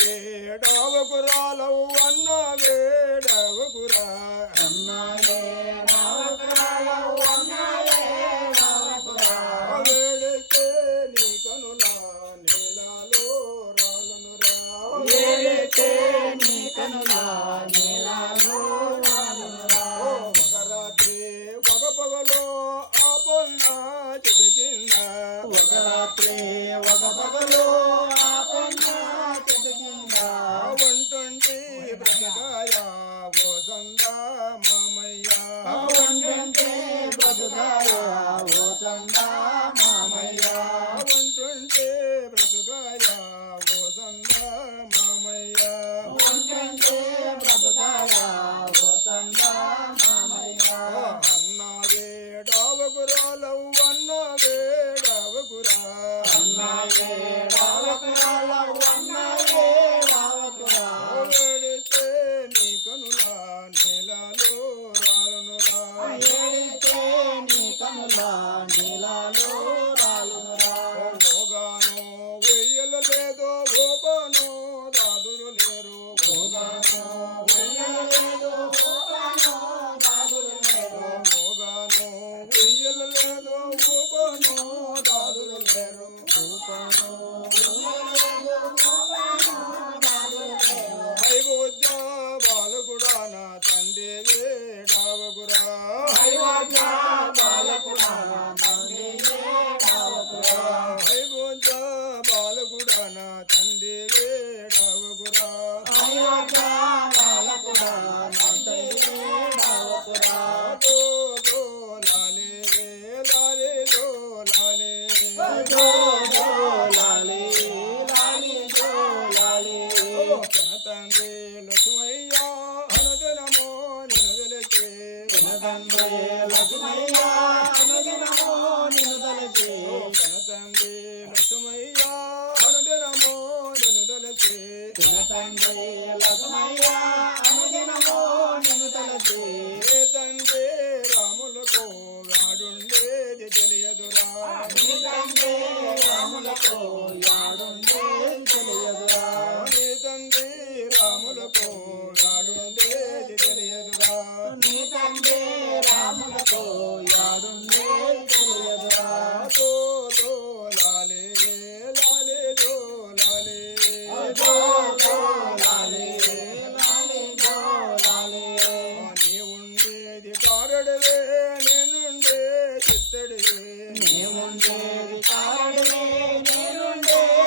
వేడవకురాలవు అన్న వేడవకురా వేడితే నీ కనులా నీలాలో రాలునురా ఒక రాత్రి ఒక పగలో ఆ పొన్న చెట్టు కింద వంటుంటే బ్రతకాయ ఓ సందా మామయ్య వంటుంటే బ్రతకాయ ఓ సందా మామయ్య అన్న వేడవకురాలవు అన్న వేడవకురా వేడితే నీ కనులా నీలాలో రాలునురా మోగాను వెయ్యలు లేదో ఓపాను దాదులు లేరు మోగాను వెయ్యలు లేదో ఓపాను దాదులు లేరు హైవోజ బాలకుడా నా తండ్రి వేడవకురా హైవోజ బాలకుడా నా తండ్రి వేడవకురా తండ్రి లక్ష్మయ్య అనుదినమో నిన్ను తెలిసే తండ్రి లక్ష్మయ్య అనుదినమో నిన్ను తెలిసే ఏ తండ్రి రాములకు వాడుండేది తెలియదురా